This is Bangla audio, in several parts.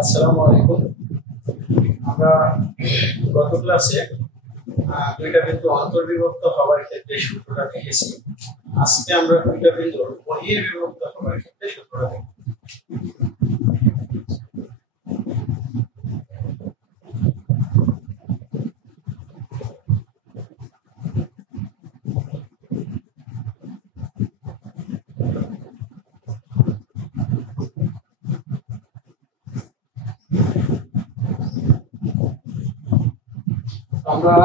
আসসালামু আলাইকুম। আমরা গত ক্লাসে দুইটা বিন্দু অন্তর্বিভক্ত হওয়ার ক্ষেত্রে সূত্রটা দেখেছি। আজকে আমরা দুইটা বিন্দু বহির্বিভক্ত হওয়ার ক্ষেত্রে সূত্রটা দেখব। আমরা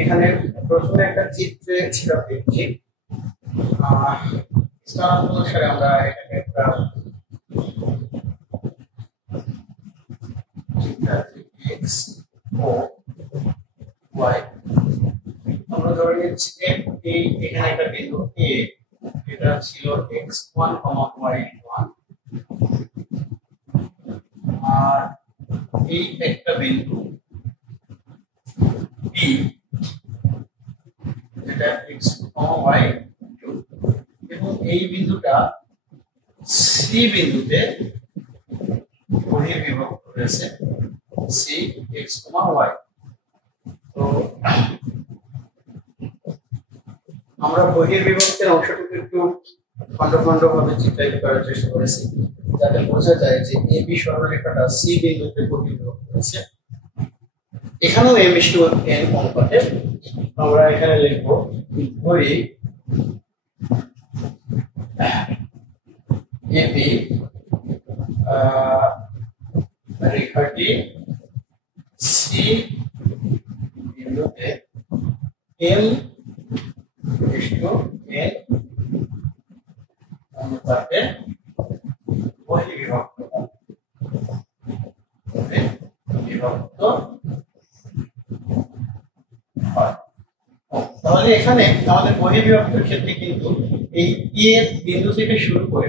এখানে প্রথমে একটা চিত্রে ছিলাম দেখছি। স্থানাঙ্ক অনুসারে আমরা এখানে একটা এক্স ও ওয়াই আমরা ধরে নিচ্ছি যে এখানে একটা বিন্দু এ, এটা ছিল x1, y1, আর এই একটা বিন্দু b, যেটা x2, y2, এবং এই বিন্দুটা c বিন্দুতে বহির্বিভক্ত হয়েছে c x, y। তো আমরা বহির্বিভক্তের অংশটুকু একটু খন্ড খন্ড ভাবে চিত্রায়িত করার চেষ্টা করেছি, যাতে বোঝা যায় যে AB সরলরেখাটা C বিন্দুতে বহির্বিভক্ত হয়েছে। এখানেও m/n অনুপাতে আমরা এখানে লিখব ধরি AB রেখাটি C বিন্দুতে m/n অনুপাতে বহির্বিভক্ত হয়। তাহলে এখানে আমাদের বহির্বিভক্তের ক্ষেত্রে কিন্তু এই এ বিন্দু থেকে শুরু করে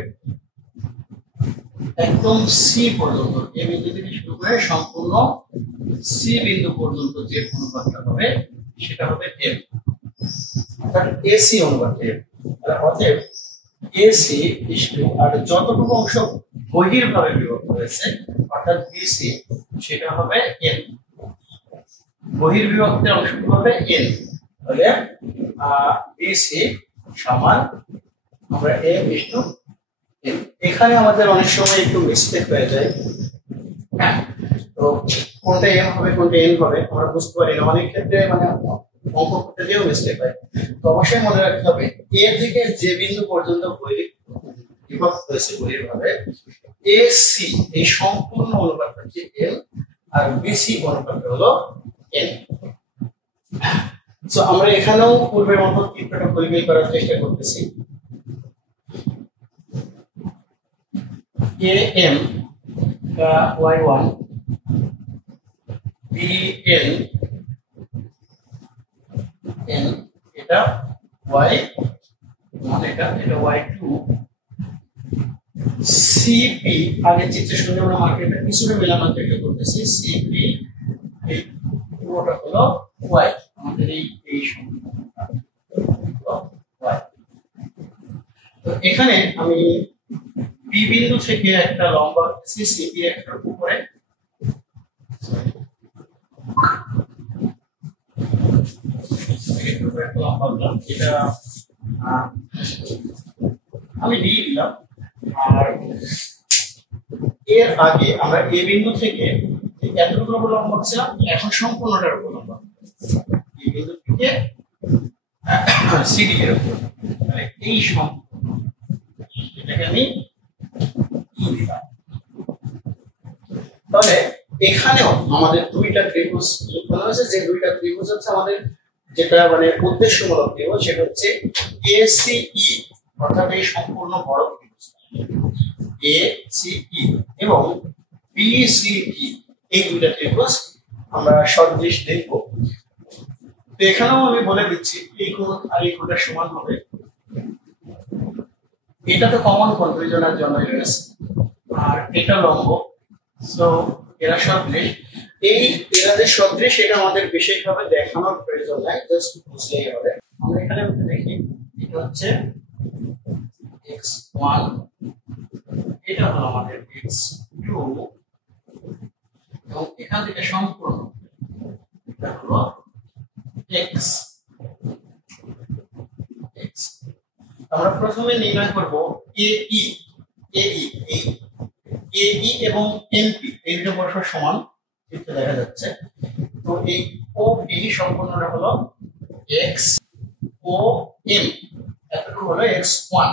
একদম সি পর্যন্ত, এ বিন্দু থেকে শুরু করে সম্পূর্ণ সি বিন্দু পর্যন্ত যে অনুপাতটা হবে সেটা হবে এম, অর্থাৎ এসি অনুপাত এম। অতএব এসি ইসটু আর যতটুকু অংশ বহির্ভাবে বিভক্ত হয়েছে অর্থাৎ বিসি, সেটা হবে এন। বহির্বিভক্তের অংশটুকু হবে এন। তাহলে বিসি সমান আমরা এম ইসটু এন। এখানে আমাদের অনেক সময় একটু মিস্টেক হয়ে যায়, তো কোনটা এম হবে কোনটা এন হবে আমরা বুঝতে পারি না। অনেক ক্ষেত্রে মানে অঙ্ক করতে গিয়েও মিস্টেক হয়। তো অবশ্যই মনে রাখতে হবে এ থেকে যে বিন্দু পর্যন্ত বিভক্ত হয়েছে বহির্ভাবে এসি এই সম্পূর্ণ অনুপাতটা হচ্ছে এন, আর বিসি অনুপাতটা হলো এন। তো আমরা এখানেও পূর্বের মতো চিত্রটা পরিবেশ করার চেষ্টা করতেছি। am y1, bn n, এটা y1, এটা y2, cp আগে চিত্রের সঙ্গে আমরা মার্কেটটা কিছুটা মেলানোর চেষ্টা করতেছি। cp এই পুরোটা হলো y, আমাদের এই সম্পূর্ণটা হলো y। তো এখানে আমি বি বিন্দু থেকে একটা লম্ব আঁকছি সিপি একটা উপরে, একটা লম্বা আঁকলাম, এটা আমি দিয়ে দিলাম। আর এর আগে আমরা এ বিন্দু থেকে এতটুকু উপর লম্ব আঁকছিলাম, এখন সম্পূর্ণটার উপর লম্ব এই বিন্দু থেকে সিডি এর উপর, মানে এই সম্পূর্ণ এটাকে আমি দিলাম। তাহলে এখানেও আমাদের দুইটা ত্রিভুজ উৎপন্ন হয়েছে, যে দুইটা ত্রিভুজ হচ্ছে আমাদের যেটা মানে উদ্দেশ্যমূলক ত্রিভুজ, সেটা হচ্ছে এসিই, অর্থাৎ এই সম্পূর্ণ বড় ত্রিভুজ এসিই এবং বিসিডি, এই দুইটা ত্রিভুজ আমরা সদৃশ দেখব। তো এখানেও আমি বলে দিচ্ছি এই কোণ আর এই কোণের সমান হবে। এটা তো কমন কোণ দুইজনের জন্যই রয়েছে, আর এটা লম্ব, সো এরা সদৃশ। এরা যে সদৃশ এটা আমাদের বিশেষভাবে দেখানোর প্রয়োজন নাই, জাস্ট বুঝলেই হবে। আমরা এখানে দেখি এটা হচ্ছে x1, এটা হলো আমাদের x2, এবং এখান থেকে সম্পূর্ণ এটা হলো x। আমরা প্রথমে নির্ণয় করব AE এবং NP এই দুটো পরস্পর সমান চিত্রে দেখা যাচ্ছে। তো এই OB সম্পূর্ণটা হলো x OM এতটুকু হলো x1।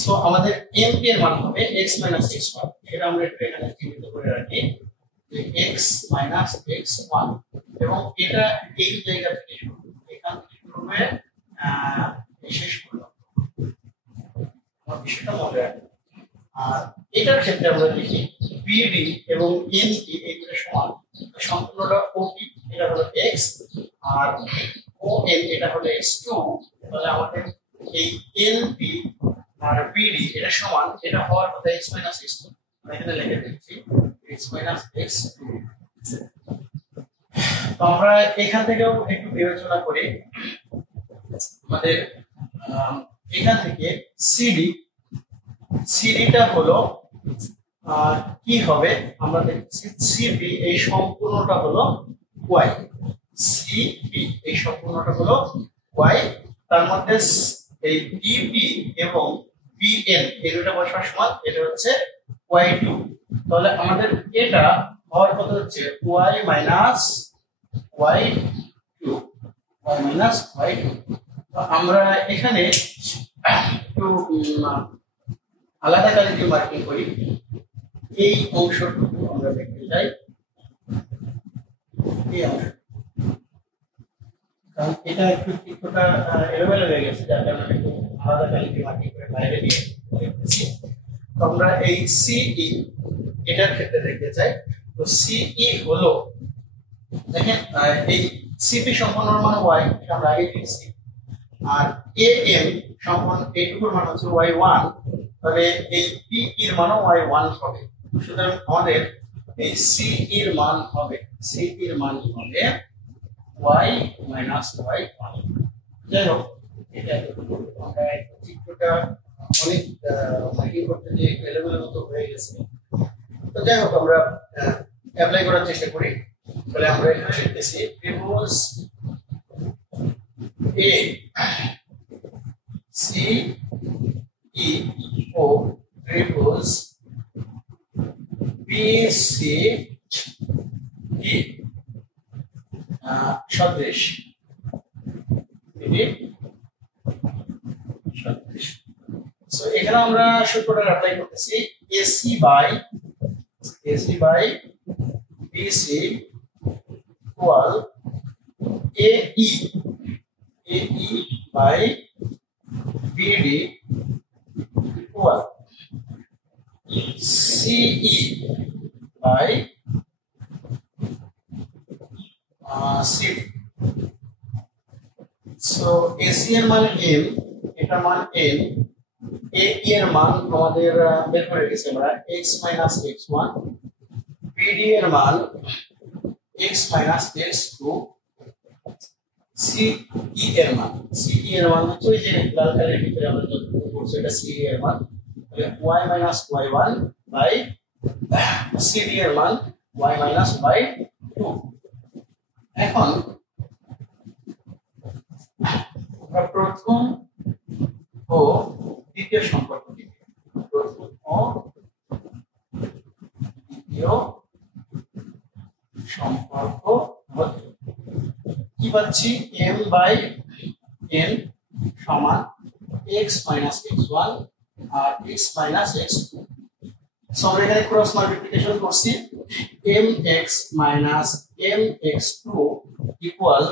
সো আমাদের MP এর মান হবে x - x1। এটা আমরা একটু এখানে চিহ্নিত করে রাখি যে x - x1 এবং এটা এই জায়গা থেকে শুরু এখান থেকে শুরু হয়ে শেষ পর্যন্ত আমার বিষয়টা মনে রাখবেন। আর এটার ক্ষেত্রে আমরা লিখি BD এবং NP এই দুটো সমান, সম্পূর্ণটা OP এটা হলো x আর ON এটা হলো x2। তাহলে আমাদের এই NP আর BD এটা সমান, এটা হওয়ার কথা x - x2, আমরা এখানে লিখে দিচ্ছি x - x2। তো আমরা এখান থেকেও একটু বিবেচনা করি, আমাদের এখান থেকে সিডিটা হলো কি হবে, আমরা দেখছি সিপি এই সম্পূর্ণটা হলো y, সিপি এই সম্পূর্ণটা হলো y। তার মধ্যে এই ডিপি এবং বিএন এই দুটো পরস্পর সমান, এটা হচ্ছে y2। তাহলে আমাদের এটা হওয়ার কথা হচ্ছে y - y2। তো আমরা এখানে একটু আলাদা কালিতে মার্কিং করি। এই অংশটুকু আমরা দেখতে চাই, এই অংশ, কারণ এটা একটু চিত্রটা এলোমেলো হয়ে গেছে, যার কারণে একটু আলাদা কালিতে মার্কিং করে বাইরে দিয়ে দেখতেছি। তো আমরা এই সিই এটার ক্ষেত্রে দেখতে চাই। তো সিই হলো, দেখেন এই সিপি সম্পূর্ণ মান y, এটা আমরা আগে লিখেছি, আর এএম সম্পূর্ণ এইটুকুর মান হচ্ছে y1। তাহলে এই পি এর মানও y1 হবে। সুতরাং আমাদের এই সি এর মান হবে y - y1। যাই হোক, এটা আমরা চিত্রটা অনেক মার্কিং করতে যে এলেমেন্টের মতো হয়ে গেছে। তো যাই হোক, আমরা অ্যাপ্লাই করার চেষ্টা করি। তাহলে আমরা এখানে লিখতেছি ত্রিভুজ এ সি ই ও ত্রিভুজ বিসি ডি সদৃশ, সো এখানে আমরা সূত্রটা অ্যাপ্লাই করতেছি এসি বাই বিসি ইকুয়াল এই বাই বিডি ইকুয়াল সিই বাই সিডি। সো এসি এর মান m, এটা মান n, এ এর মান আমাদের বের করে রেখেছি আমরা x - x1, বিডি এর মান x - x2, সিই এর মান হচ্ছে ওই যে লাল কালির ভিতরে আমরা যতটুকু করছি এটা সিই এর মান, তাহলে y - y1 বাই সিডি এর মান y - y2। এখন আমরা প্রথম ও দ্বিতীয় সম্পর্ক দেখি। প্রথম ও দ্বিতীয় সম্পর্ক হচ্ছে কি পাচ্ছি, m বাই n সমান x - x1 আর x - x2। সো আমরা এখানে ক্রস মাল্টিপ্লিকেশন করছি, mx - mx2 equal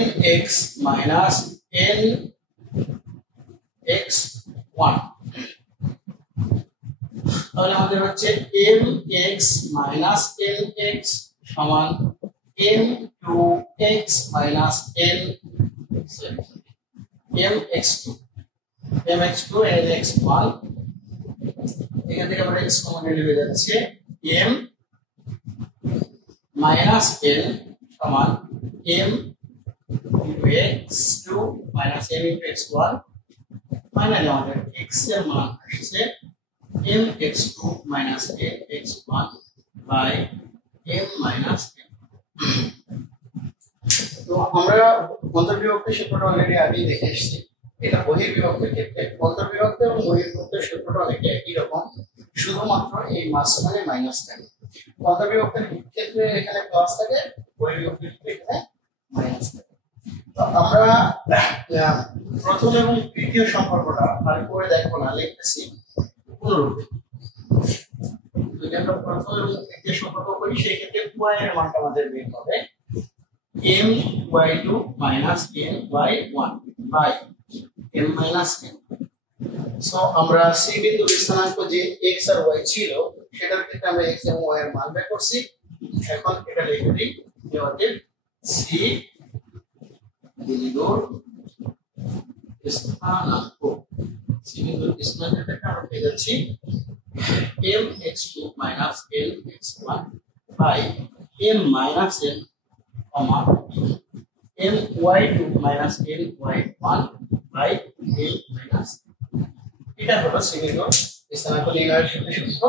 nx - nx1। তাহলে আমাদের হচ্ছে mx - nx সমান m2x - mx2 nx1। এখান থেকে আমরা x কমন নিয়ে হয়ে যাচ্ছে m - n সমান m x2 - m x1। Finally আমাদের x এর মান আসছে mx2 - mx1 by m minus n। তো আমরা অন্তর্বিভক্তের সূত্রটা অলরেডি আগেই দেখে এসেছি। এটা বহির্বিভক্তের ক্ষেত্রে অন্তর্বিভক্ত এবং বহির্বিভক্তের সূত্রটা অনেকটা একই রকম, শুধুমাত্র এই মাঝখানে মাইনাস থাকে। অন্তর্বিভক্তের ক্ষেত্রে এখানে প্লাস থাকে, বহির্বিভক্তের ক্ষেত্রে এখানে মাইনাস থাকে। তো আমরা প্রথম এবং তৃতীয় সম্পর্কটা ভালো করে দেখবো না, লিখতেছি পুনরুক্তি। যদি আমরা প্রথম এবং তৃতীয় সম্পর্ক করি সেই ক্ষেত্রে y এর মানটা আমাদের বের হবে my2 minus my1 by m minus n। So আমরা c বিন্দুর স্থানাঙ্ক যে x আর y ছিল সেটার ক্ষেত্রে আমরা x এবং y এর মান বের করছি। এখন এটা লিখে দিই যে অতএব c বিন্দুর স্থানাঙ্ক, c বিন্দুর স্থানাঙ্কটা আমরা পেয়ে যাচ্ছি mx2 minus mx1 by m minus n my2 minus my1 by m minus। এটা হলো c বিন্দুর স্থানাঙ্ক নির্ণয়ের সূত্র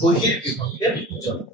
বহির্বিভক্তের জন্য।